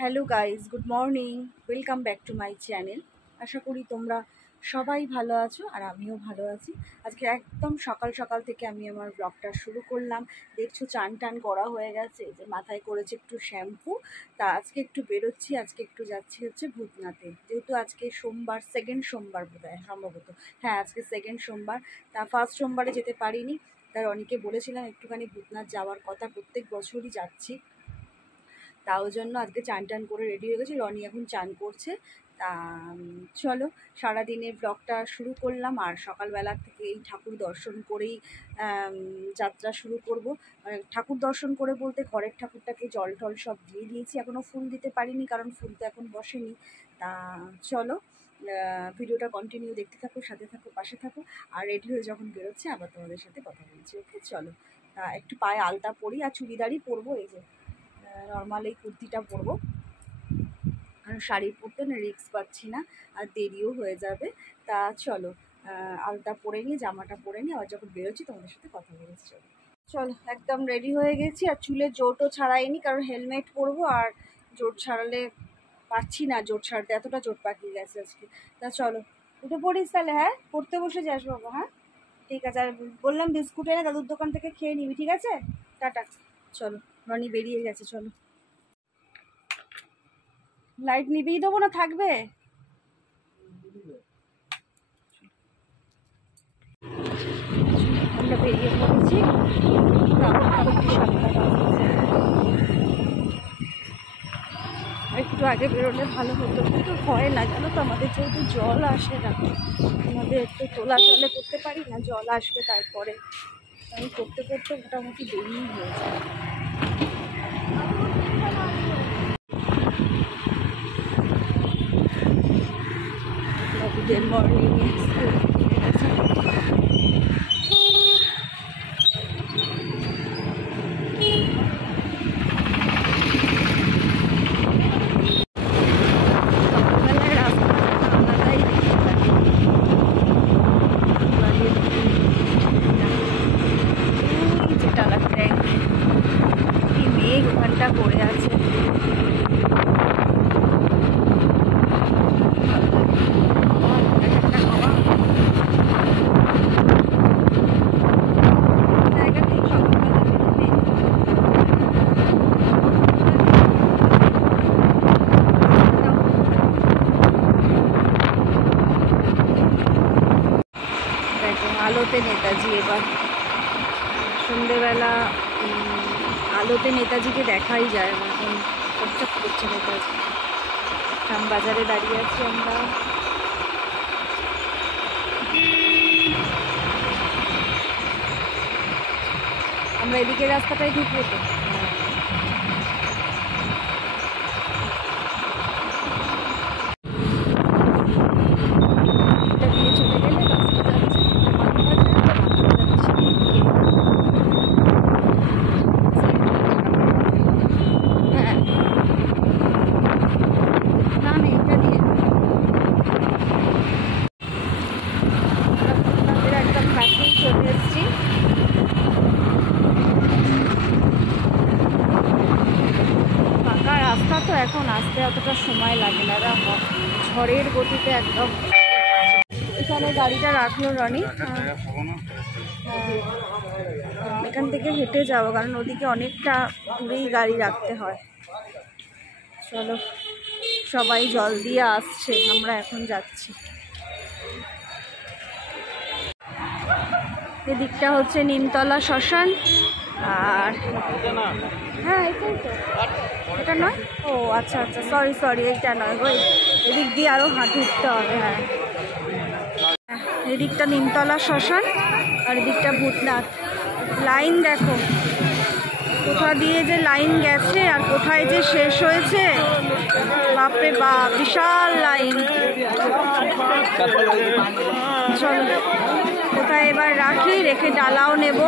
Hello guys, good morning. Welcome back to my channel. আশা করি তোমরা সবাই ভালো আছো আর আমিও ভালো আছি। আজকে একদম সকাল সকাল থেকে আমি আমার ব্লগটা শুরু করলাম। দেখছো চান টান করা হয়ে গেছে, যে মাথায় করেছে একটু শ্যাম্পু। তা আজকে একটু বেরোচ্ছি, আজকে একটু যাচ্ছি হচ্ছে ভূতনাথে, যেহেতু আজকে সোমবার, সেকেন্ড সোমবার বোধহয়, সম্ভবত হ্যাঁ আজকে সেকেন্ড সোমবার। তা ফার্স্ট সোমবারে যেতে পারিনি, তার অনেকে বলেছিলাম একটুখানি ভূতনাথ যাওয়ার কথা, প্রত্যেক বছরই যাচ্ছি। তাও জন্য আজকে চান টান করে রেডি হয়ে গেছি। রনি এখন চান করছে। তা চলো সারাদিনের ব্লগটা শুরু করলাম। আর সকালবেলা থেকে এই ঠাকুর দর্শন করেই যাত্রা শুরু করব। ঠাকুর দর্শন করে বলতে ঘরের ঠাকুরটাকে জল টল সব দিয়ে দিয়েছি, এখনও ফুল দিতে পারিনি কারণ ফুল তো এখন বসেনি। তা চলো ভিডিওটা কন্টিনিউ দেখতে থাকো, সাথে থাকো, পাশে থাকো। আর রেডি হয়ে যখন বেরোচ্ছে আবার তোমাদের সাথে কথা বলছি। ওকে চলো। একটু পায়ে আলতা পরি আর চুড়িদারই পরবো, এই যে নর্মাল এই কুর্তিটা পরবো, কারণ শাড়ি পরতে না রিস্ক পাচ্ছি না, আর দেরিও হয়ে যাবে। তা চলো আলতা পরে নিয়ে জামাটা পরে নিয়ে আবার যখন বেরোচ্ছি তোমাদের সাথে কথা বলেছি। চলো চলো একদম রেডি হয়ে গেছি। আর চুলে জোটও ছাড়াইনি কারণ হেলমেট পরবো, আর জোট ছাড়ালে পারছি না, জোট ছাড়তে এতটা জোট পাকিয়ে গেছে আজকে। তা চলো উঠে পড়িস তাহলে, হ্যাঁ পড়তে বসে যাস বাবা। হ্যাঁ ঠিক আছে, আর বললাম বিস্কুট এনে দাদুর দোকান থেকে খেয়ে নিবি, ঠিক আছে? টাটা। চলো রনি বেরিয়ে গেছে, চলো। লাইট নিভিয়ে দেবো না থাকবে? আমরা বেরিয়ে পড়েছি, একটু আগে বেরোলে ভালো হতো, কিন্তু হয় না জানো তো, আমাদের যেহেতু জল আসে না, আমাদের একটু তোলা জলে করতে পারি না, জল আসবে তারপরে। আমি করতে করতে মোটামুটি দেরি হয়ে যায়। বাবুদের মর্নিং স্কুল ওখানটা করে আছে। আলোতে নেতাজি, এবার সন্ধেবেলা আলোতে নেতাজিকে দেখাই যায় না, এখন চকচক করছে নেতাজি। শ্যামবাজারে দাঁড়িয়ে আছি আমরা এদিকের রাস্তাটাই ঢুকবো তো। রাস্তা তো এখন আসতে অতটা সময় লাগে না, ঝড়ের গতিতে একদম। এখানে গাড়িটা রাখলো রনি, এখান থেকে হেঁটে যাবো কারণ ওদিকে অনেকটা দূরেই গাড়ি রাখতে হয়। চলো সবাই জল দিয়ে আসছে, আমরা এখন যাচ্ছি। এদিকটা হচ্ছে নিমতলা শ্মশান, আর হ্যাঁ এটাই তো, এটা নয়? ও আচ্ছা আচ্ছা, সরি সরি, এইটা নয় গো, এদিক দিয়ে আরও উঠতে হবে। হ্যাঁ এদিকটা নিমতলা শ্মশান আর এদিকটা ভূতনাথ। লাইন দেখো কোথা দিয়ে যে লাইন গেছে আর কোথায় যে শেষ হয়েছে, বাপরে বাপ বিশাল লাইন। চলো কোথায় এবার রাখি, রেখে ডালাও নেব।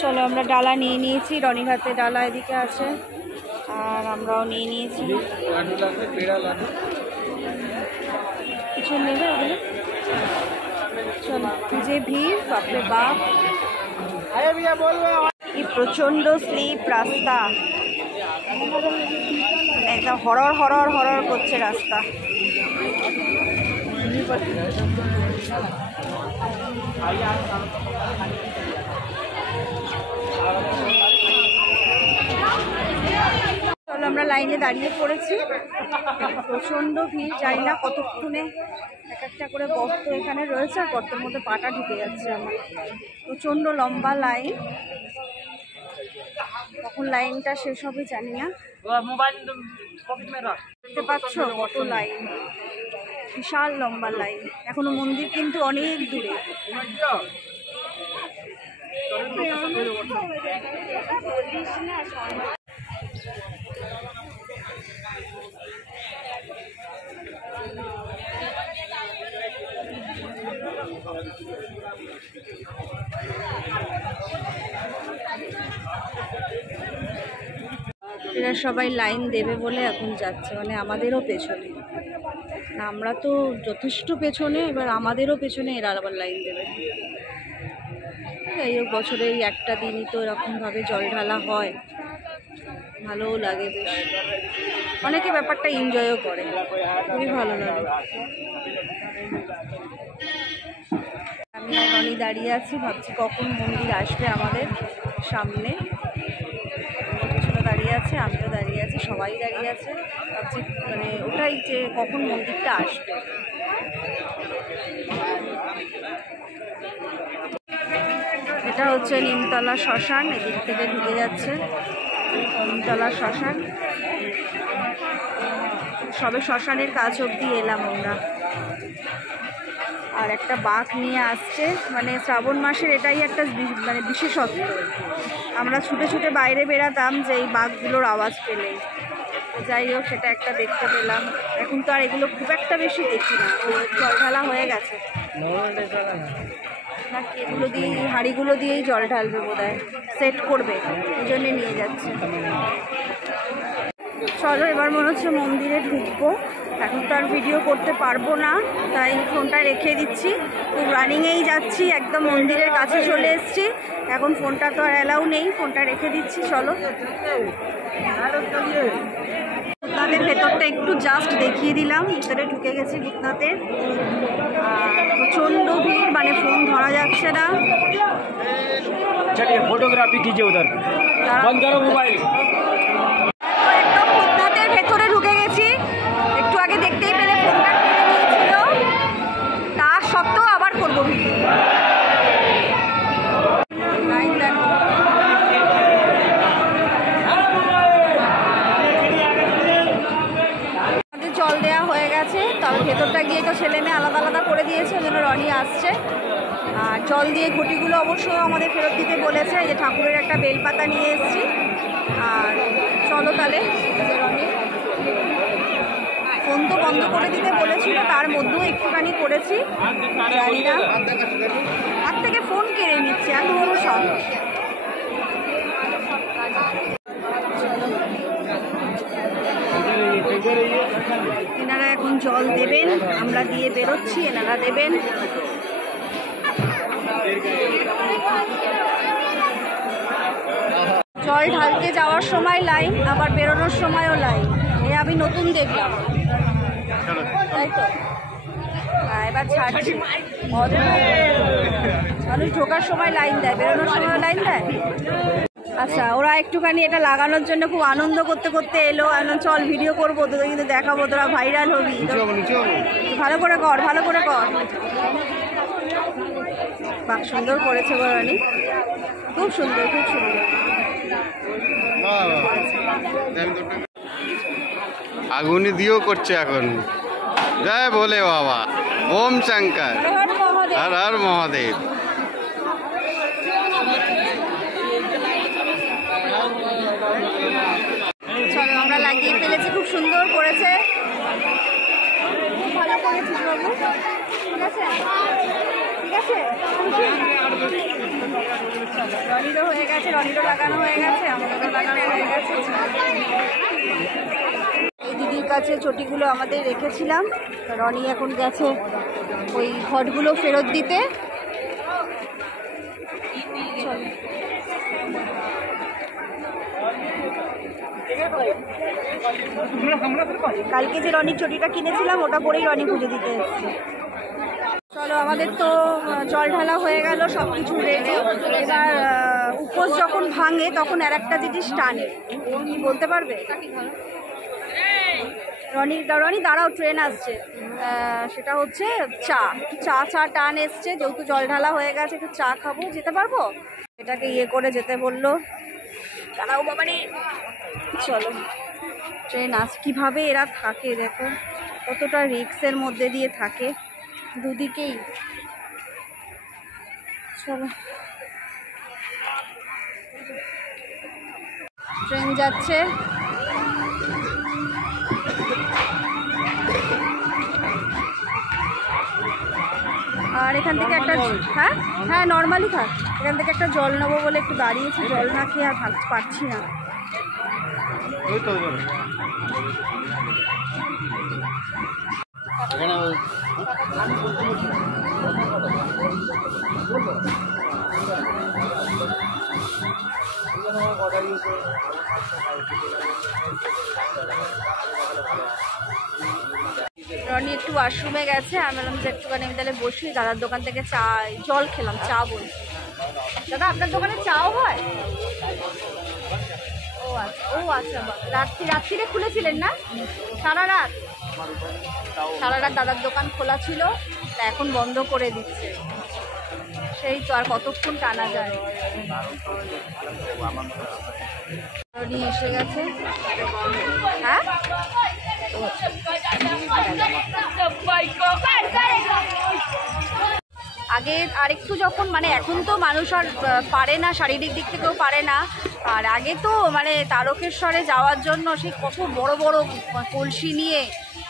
চলো আমরা ডালা নিয়ে নিয়েছি, রনির হাতে ডালা এদিকে আছে, আর আমরাও নিয়ে নিয়েছি। কিছু নেবে ওগুলো? চলো, যে ভিড় বাপরে বাপ। কি প্রচণ্ড স্লিপ রাস্তা, একদম হরর হরর হরর করছে রাস্তা। চলো আমরা লাইনে দাঁড়িয়ে পড়েছি, প্রচণ্ড ভিড়, জানি না কতক্ষণে এক একটা করে গর্ত এখানে রয়েছে, আর গর্তের মধ্যে পাটা ঢুকে যাচ্ছে আমার। প্রচণ্ড লম্বা লাইন, কখন লাইনটা শেষ হবে জানি না। দেখতে পাচ্ছ কত লাইন, বিশাল লম্বা লাইন। এখনো মন্দির কিন্তু অনেক দূরে। এরা সবাই লাইন দেবে বলে এখন যাচ্ছে, মানে আমাদেরও পেছনে, আমরা তো যথেষ্ট পেছনে, এবার আমাদেরও পেছনে এরা আবার লাইন দেবে। যাই হোক, বছরে এই একটা দিনই তো এরকমভাবে জল ঢালা হয়, ভালোও লাগে বেশ। অনেকে ব্যাপারটা এনজয়ও করে, খুবই ভালো লাগে। আমি আর রনি দাঁড়িয়ে আছি, ভাবছি কখন মন্দির আসবে আমাদের সামনে। পিছনে দাঁড়িয়ে আছে, আমিও দাঁড়িয়ে আছি, সবাই দাঁড়িয়ে আছে, ভাবছি মানে ওটাই যে কখন মন্দিরটা আসবে। এটা হচ্ছে নিমতলা শ্মশান, এদিক থেকে ঢুকে যাচ্ছে নিমতলা শ্মশান। সবে শ্মশানের কাছ অবধি এলাম আমরা। আর একটা বাঘ নিয়ে আসছে, মানে শ্রাবণ মাসের এটাই একটা মানে বিশেষত্ব। আমরা ছুটে ছুটে বাইরে বেরাতাম যে এই বাঘগুলোর আওয়াজ পেলেই। যাই হোক, সেটা একটা দেখতে পেলাম। এখন তো আর এগুলো খুব একটা বেশি দেখি না, জল ঢালা হয়ে গেছে নাকি, এগুলো দিয়ে হাঁড়িগুলো দিয়েই জল ঢালবে বোধহয়, সেট করবে, এই জন্যে নিয়ে যাচ্ছে। চলো এবার মনে হচ্ছে মন্দিরে ঢুকবো। এখন তো আর ভিডিও করতে পারবো না, তাই ফোনটা রেখে দিচ্ছি। খুব রানিংয়েই যাচ্ছি, একদম মন্দিরের কাছে চলে এসেছি। এখন ফোনটা তো আর অ্যালাউ নেই, ফোনটা রেখে দিচ্ছি। চলো ভূতনাথের ভেতরটা একটু জাস্ট দেখিয়ে দিলাম, ভিতরে ঢুকে গেছি ভূতনাথের। প্রচণ্ড ভিড়, মানে ফোন ধরা যাচ্ছে না। चलिए फोटोग्राफी कीजिए उधर, बंद करो मोबाइल। একদম ভূতনাথের ভেতরে ঢুকে গেছি, একটু আগে দেখতেই পেলে ফোনটা কেড়ে নিয়েছিল, তা সত্ত্বেও আবার করবো ভিডিও। জল দেওয়া হয়ে গেছে, তবে ভেতরটা গিয়ে তো ছেলে মেয়ে আলাদা আলাদা করে দিয়েছে, ওই জন্য রনি আসছে। আর জল দিয়ে ঘটিগুলো অবশ্য আমাদের ফেরত দিতে বলেছে, যে ঠাকুরের একটা বেলপাতা নিয়ে এসেছি। আর চলো তাহলে, রনি ফোন তো বন্ধ করে দিতে বলেছিল, তার মধ্যেও একটুখানি করেছি, জানি না হাত থেকে ফোন কেড়ে নিচ্ছে, এত বড় সব। এনারা এখন জল দেবেন, আমরা দিয়ে বেরোচ্ছি, এনারা দেবেন। জল ঢালতে যাওয়ার সময় লাইন, আবার বেরোনোর সময়ও লাইন, এ আমি নতুন দেখলাম, তাই তো। এবার ছাড়ছি, মানুষ ঢোকার সময় লাইন দেয়, বেরোনোর সময় লাইন দেয়। আচ্ছা, ওরা একটুখানি এটা লাগানোর জন্য খুব আনন্দ করতে করতে এলো। চল ভিডিও করবো, তোদের কিন্তু দেখাবো, তোরা ভাইরাল হবি। ভালো করে কর, ভালো করে কর। বাহ, সুন্দর করেছে গো রানী, খুব সুন্দর, খুব সুন্দর। আগুনি দিয়েও করছে এখন। জয় বলে বাবা, ওম শঙ্কর, হর হর মহাদেব। চলো, আমরা লাগিয়ে ফেলেছি, খুব সুন্দর করেছে, খুব ভালো করেছিস বাবু। ঠিক আছে, ঠিক আছে। রনিরও হয়ে গেছে, রনিরও লাগানো হয়ে গেছে, আমাদেরও লাগানো হয়ে গেছে। এই দিদির কাছে চটিগুলো আমাদের রেখেছিলাম, রনি এখন গেছে ওই ঘটগুলো ফেরত দিতে। চলো। কালকে যে রনির চটিটা কিনেছিলাম ওটা পরেই রনি পুজো দিতে এসেছে। চলো, আমাদের তো জল ঢালা হয়ে গেল, সব কিছু রেডি। এবার উপোস যখন ভাঙে তখন আর একটা জিনিস টানে, কি বলতে পারবে? রনি দাঁড়াও, ট্রেন আসছে। সেটা হচ্ছে চা টান এসছে, যেহেতু জল ঢালা হয়ে গেছে একটু চা খাবো। যেতে পারবো? এটাকে ইয়ে করে যেতে বললো। দাঁড়াও বাবারে, চলো। ট্রেন কীভাবে এরা থাকে দেখো, কতটা রিক্সের মধ্যে দিয়ে থাকে দুদিকেই। চলো, ট্রেন যাচ্ছে। আর এখান থেকে একটা হ্যাঁ নর্মালি থাক। এখান থেকে একটা জল নেবো বলে একটু দাঁড়িয়েছি, জল না খেয়ে আর ভাবতে পারছি না। রনি একটু ওয়াশরুমে গেছে, আমি বললাম যে একটুখানি আমি তাহলে বসি। দাদার দোকান থেকে জল খেলাম, চা বলছি। দাদা, আপনার দোকানে চাও হয়? ও আচ্ছা রাত্রিরে খুলেছিলেন না? সারা রাত দাদার দোকান খোলা ছিল, এখন বন্ধ করে দিচ্ছে। সেই তো, আর কতক্ষণ টানা যায়। রনি এসে গেছে। হ্যাঁ, আগে আরেকটু যখন মানে এখন তো মানুষ আর পারে না, শারীরিক দিক থেকেও পারে না। আর আগে তো মানে তারকেশ্বরে যাওয়ার জন্য সেই কত বড় বড় কলসি নিয়ে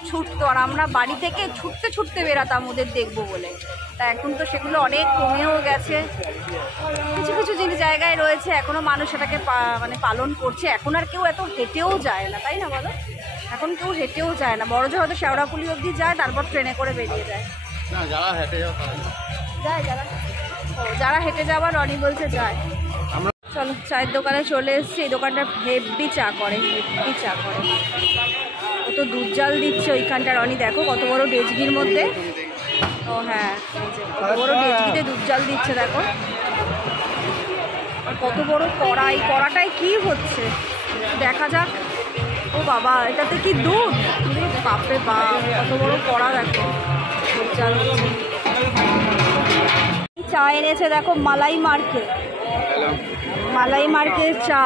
ছুটতো, আর আমরা বাড়ি থেকে ছুটতে বেরাতাম ওদের দেখবো বলে। তা এখন তো সেগুলো অনেক কমেও গেছে। কিছু কিছু জায়গায় রয়েছে এখনও মানুষ সেটাকে মানে পালন করছে। এখন আর কেউ এত হেঁটেও যায় না, তাই না বলো? এখন কেউ হেঁটেও যায় না। বড় হয়তো শেওড়াপুলি অবধি যায়, তারপর ট্রেনে করে বেরিয়ে যায়। যারা হেঁটে যাওয়ার রনি বলছে যায়। চলো, চায়ের দোকানে চলে এসেছি। এই দোকানটা হেভি চা করে। কত দুধ জাল দিচ্ছে ওইখানটা। রনি দেখো কত বড় ডেচকির মধ্যে। ও হ্যাঁ, কত বড় ডেচকিতে দুধ জাল দিচ্ছে দেখো। আর কত বড় কড়াটায় কি হচ্ছে দেখা যাক। ও বাবা, এটাতে কি দুধ! বাপরে বাপ, কত বড় কড়া দেখো, দুধ জাল হচ্ছে। চা এনেছে দেখো, মালাই মার্কের চা।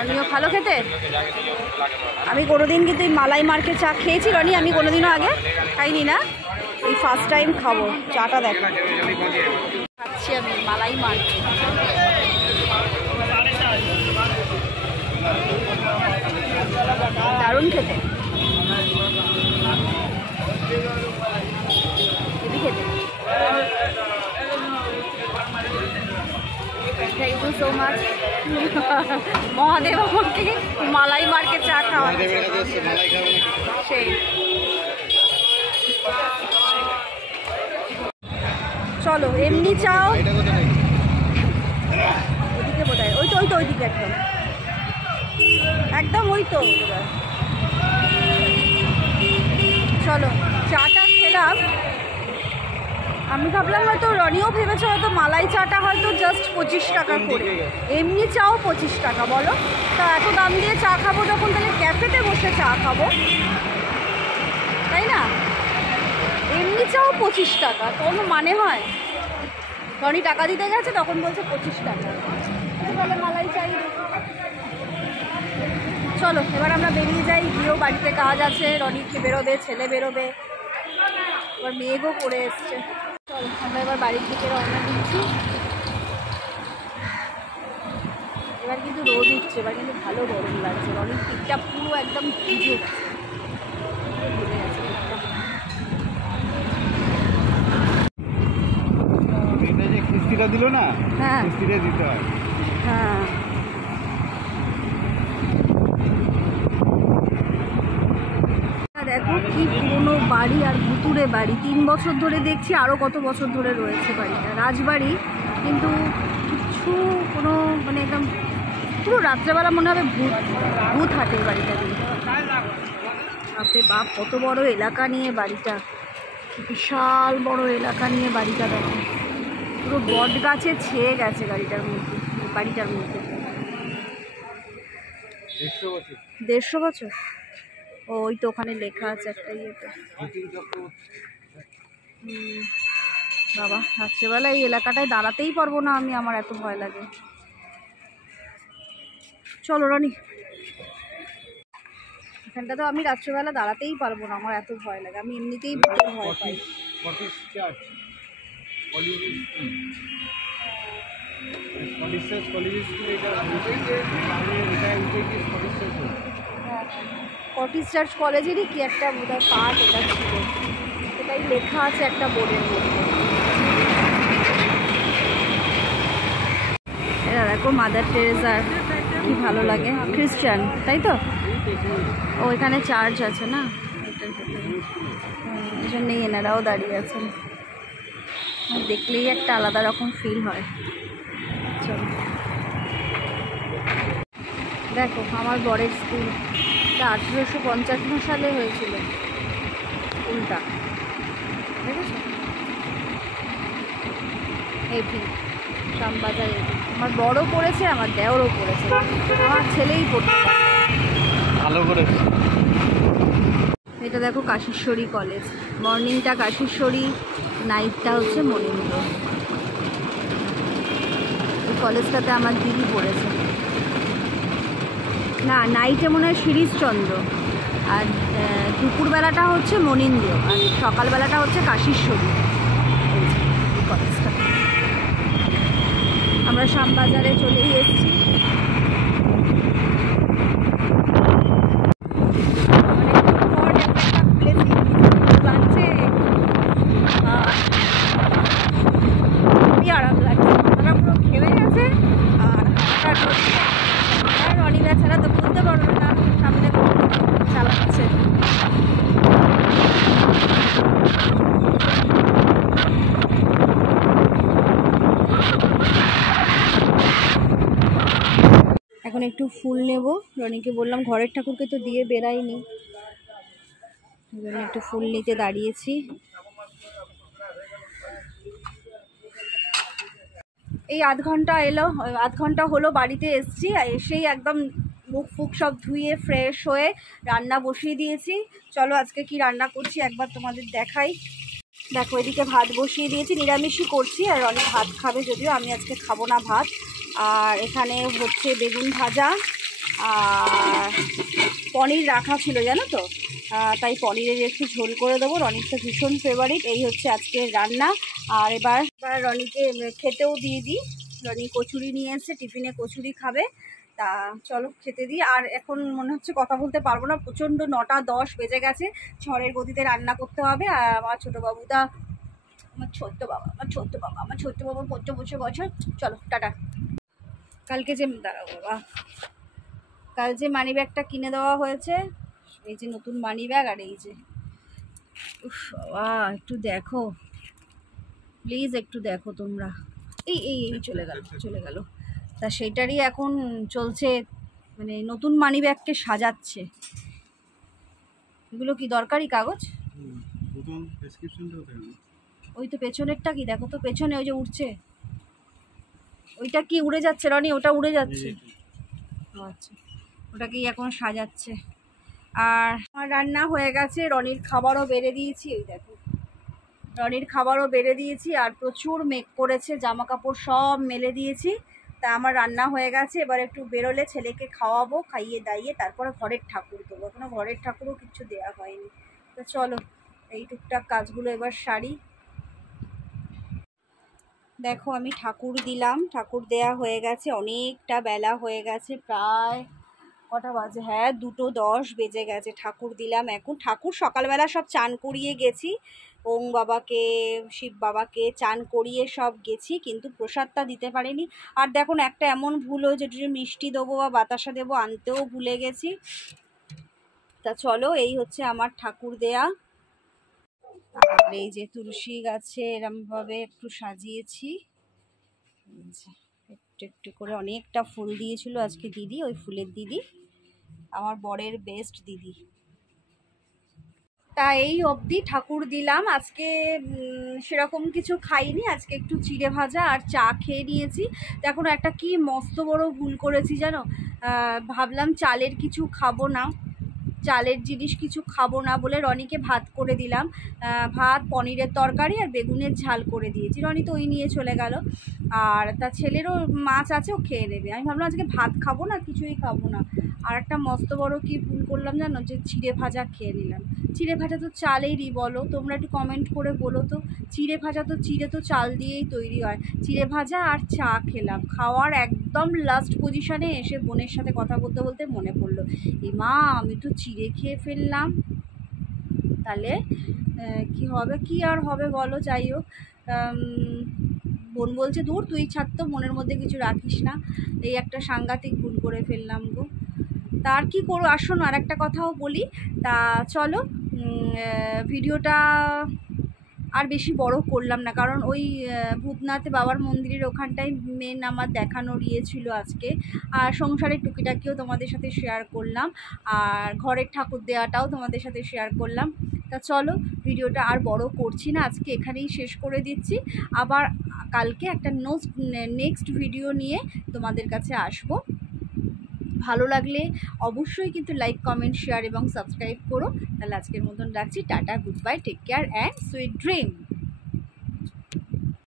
আমিও ভালো খেতে। আমি কোনোদিন কিন্তু এই মালাই মার্কের চা খেয়েছি রনি, আমি কোনোদিনও আগে খাইনি না, এই ফার্স্ট টাইম খাবো। চাটা দেখো, খাচ্ছি আমি মালাই মার্কেট। দারুণ খেতে, খেতে। Thank you so much Mahadev আমাকে মালাই মার্কেট চা খাওয়া। সেই চলো, এমনি চাও ওইদিকে বোধ হয়, ওইদিকে একদম ওই তো। চলো, চাটা খেলাম। আমি ভাবলাম হয়তো রনিও ভেবেছে হয়তো মালাই চাটা হয়তো জাস্ট 25 টাকা করে, এমনি চাও 25 টাকা। বলো, তা এত দাম দিয়ে চা খাবো যখন, তাহলে ক্যাফেতে বসে চা খাবো, তাই না? এমনি চাও 25 টাকা, কোনো মানে হয়? রনি টাকা দিতে গেছে, তখন বলছে 25 টাকা। তাহলে মালাই চাই। চলো, এবার আমরা বেরিয়ে যাই। গিয়েও বাড়িতে কাজ আছে, রনি বেরোবে, ছেলে বেরোবে, এবার মেঘও করে এসছে। চলো, আমরা এবার বাড়ির দিকে রওনা দিচ্ছি। এবার কিন্তু রোদ উঠছে, এবার কিন্তু ভালো গরম লাগছে। রনির পিঠটা পুরো একদম ভিজে গেছে, কিস্তিটা দিল না? হ্যাঁ, কিস্তিটা দিতে হয়। হ্যাঁ, দেখো কি পুরোনো বাড়ি, আর ভুতুড়ে বাড়ি। 3 বছর ধরে দেখছি, আরও কত বছর ধরে রয়েছে বাড়িটা। রাজবাড়ি, কিন্তু কিছু কোনো মানে একদম পুরো রাত্রেবেলা মনে হবে ভূত ভূত হাঁটে এই বাড়িটা দিয়ে। বাপরে বাপ, কত বড় এলাকা নিয়ে বাড়িটা, বিশাল বড় এলাকা নিয়ে বাড়িটা। দেখো পুরো বট গাছে ছেয়ে গেছে বাড়িটার মধ্যে। 150 বছর। ও, ওই তো ওখানে লেখা আছে একটা ইয়েতে। বাবা, রাত্রেবেলা এই এলাকাটায় দাঁড়াতেই পারবো না আমি, আমার এত ভয় লাগে। চলো রনি, এখানটা তো আমি রাত্রেবেলা দাঁড়াতেই পারবো না, আমার এত ভয় লাগে, আমি এমনিতেই ভূতের ভয় পাই। কটিস চার্চ কলেজেরই কি একটা বোধহয় পার্ট এটা ছিল, এটাই লেখা আছে একটা বোর্ডের মধ্যে। এরা দেখো মাদার টেরেসার কি ভালো লাগে, খ্রিস্টান তাই তো। ও এখানে চার্চ আছে না, এই জন্যই এনারাও দাঁড়িয়ে আছেন। দেখলেই একটা আলাদা রকম ফিল হয়। চলো দেখো আমার বরের স্কুল, এটা 1855 সালে হয়েছিল স্কুলটা, দেখেছো? AV Shyambazar AV. আমার বড়ও পড়েছে, আমার দেওরও পড়েছে, আমার ছেলেই পড়তে পারে ভালো করে। এটা দেখো কাশীশ্বরী কলেজ, মর্নিংটা কাশীশ্বরী, নাইটটা হচ্ছে মণিন্দ্র। এই কলেজটাতে আমার দিদি পড়েছে। না, নাইটে মনে হয় শিরিশচন্দ্র, আর দুপুরবেলাটা হচ্ছে মণিন্দ্র, আর সকালবেলাটা হচ্ছে কাশীশ্বরী। এই কলেজটা আমরা শ্যামবাজারে চলেই এসেছি। আরাম লাগছে, ওরা পুরো ঘেমে গেছে। আর রনি বেচারা তো বলতে পারবে না, সামনে চালাচ্ছে। এখন একটু ফুল নেব, রনিকে বললাম ঘরের ঠাকুরকে তো দিয়ে বেরাইনি, একটু ফুল নিতে দাঁড়িয়েছি। এই আধ ঘন্টা হলো বাড়িতে এসছি, এসেই একদম মুখ ফুক সব ধুয়ে ফ্রেশ হয়ে রান্না বসিয়ে দিয়েছি। চলো আজকে কি রান্না করছি একবার তোমাদের দেখাই। দেখো এদিকে ভাত বসিয়ে দিয়েছি, নিরামিষই করছি, আর অনেক ভাত খাবে, যদিও আমি আজকে খাবো না ভাত। আর এখানে হচ্ছে বেগুন ভাজা, আর পনির রাখা ছিল জানো তো, তাই পনিরের একটু ঝোল করে দেবো, রনির তো ভীষণ ফেভারিট। এই হচ্ছে আজকের রান্না। আর এবার রনিকে খেতেও দিয়ে দিই, রনি কচুরি নিয়ে এসে, টিফিনে কচুরি খাবে, তা চলো খেতে দিই। আর এখন মনে হচ্ছে কথা বলতে পারবো না, প্রচণ্ড 9টা 10 বেজে গেছে, ঝড়ের গতিতে রান্না করতে হবে। আর আমার ছোটো বাবুটা, আমার ছোট্ট বাবা পড়তে বসে বছর। চলো টাটা। কালকে যে দাঁড়াও বাবা, কাল যে মানি ব্যাগটা কিনে দেওয়া হয়েছে, এই যে নতুন মানি ব্যাগ, আর এই যে উফ বাবা, একটু দেখো প্লিজ, একটু দেখো তোমরা। এই এই এই চলে গেল। তা সেইটারই এখন চলছে, মানে নতুন মানি ব্যাগকে সাজাচ্ছে। এগুলো কি দরকারি কাগজ? ওই তো পেছনেরটা কি, দেখো তো পেছনে ওই যে উঠছে, ওইটা কি উড়ে যাচ্ছে রনি? ওটা উড়ে যাচ্ছে। আচ্ছা, ওটাকেই এখন সাজাচ্ছে। আর আমার রান্না হয়ে গেছে, রনির খাবারও বেড়ে দিয়েছি, এই দেখো রনির খাবারও বেড়ে দিয়েছি। আর প্রচুর মেঘ করেছে, জামা কাপড় সব মেলে দিয়েছি। তা আমার রান্না হয়ে গেছে, এবার একটু বেরোলে ছেলেকে খাওয়াবো, খাইয়ে দাইয়ে তারপরে ঘরের ঠাকুর দেবো। এখনো ঘরের ঠাকুরও কিছু দেওয়া হয়নি। তো চলো এই টুকটাক কাজগুলো এবার সারি। দেখো আমি ঠাকুর দিলাম, ঠাকুর দেয়া হয়ে গেছে, অনেকটা বেলা হয়ে গেছে, প্রায় কটা বাজে, হ্যাঁ 2:10 বেজে গেছে। ঠাকুর দিলাম, এখন ঠাকুর সকালবেলা সব চান করিয়ে গেছি, ওং বাবাকে, শিব বাবাকে চান করিয়ে সব গেছি, কিন্তু প্রসাদটা দিতে পারিনি। আর দেখুন একটা এমন ভুল হয়েছে, যে মিষ্টি দেবো বা বাতাসা দেবো আনতেও ভুলে গেছি। তা চলো এই হচ্ছে আমার ঠাকুর দেয়া। আর এই যে তুলসী গাছে এরমভাবে একটু সাজিয়েছি, একটু একটু করে অনেকটা ফুল দিয়েছিল আজকে দিদি, ওই ফুলের দিদি আমার বরের বেস্ট দিদি। তা এই অবধি ঠাকুর দিলাম। আজকে সেরকম কিছু খাইনি, আজকে একটু চিড়ে ভাজা আর চা খেয়ে নিয়েছি। তো এখন একটা কি মস্ত বড় ভুল করেছি জানো, ভাবলাম চালের কিছু খাবো না, চালের জিনিস কিছু খাবো না বলে রনিকে ভাত করে দিলাম। ভাত, পনিরের তরকারি আর বেগুনের ঝাল করে দিয়েছি। রনি তো ওই নিয়ে চলে গেল, আর তার ছেলেরও মাছ আছে, ও খেয়ে নেবে। আমি ভাবলাম আজকে ভাত খাবো না, কিছুই খাবো না। আর একটা মস্ত বড় কি ভুল করলাম জানো, যে চিড়ে ভাজা খেয়ে নিলাম। চিড়ে ভাজা তো চালেরই, বলো তোমরা একটু কমেন্ট করে বলো তো। চিড়ে ভাজা তো, চিড়ে তো চাল দিয়েই তৈরি হয়। চিড়ে ভাজা আর চা খেলাম, খাওয়ার একদম লাস্ট পজিশনে এসে বোনের সাথে কথা বলতে বলতে মনে পড়লো, মা আমি তো চিড়ে খেয়ে ফেললাম, তাহলে কি হবে, কি আর হবে বলো। যাই হোক, বোন বলছে দূর তুই ছাড় তো, মনের মধ্যে কিছু রাখিস না, এই একটা সাংঘাতিক ভুল করে ফেললাম গো। তা আর কী করো, আসো না আর একটা কথাও বলি। তা চলো, ভিডিওটা আর বেশি বড় করলাম না, কারণ ওই ভূতনাথ বাবার মন্দিরের ওখানটায় মেন আমার দেখানোর ইয়ে ছিল আজকে। আর সংসারের টুকিটাকিও তোমাদের সাথে শেয়ার করলাম, আর ঘরের ঠাকুর দেওয়াটাও তোমাদের সাথে শেয়ার করলাম। তা চলো, ভিডিওটা আর বড় করছি না, আজকে এখানেই শেষ করে দিচ্ছি। আবার কালকে একটা নেক্সট ভিডিও নিয়ে তোমাদের কাছে আসবো। ভালো লাগলে অবশ্যই কিন্তু লাইক, কমেন্ট, শেয়ার এবং সাবস্ক্রাইব করো। তাহলে আজকের মতন রাখছি, tata, goodbye, take care and sweet dream.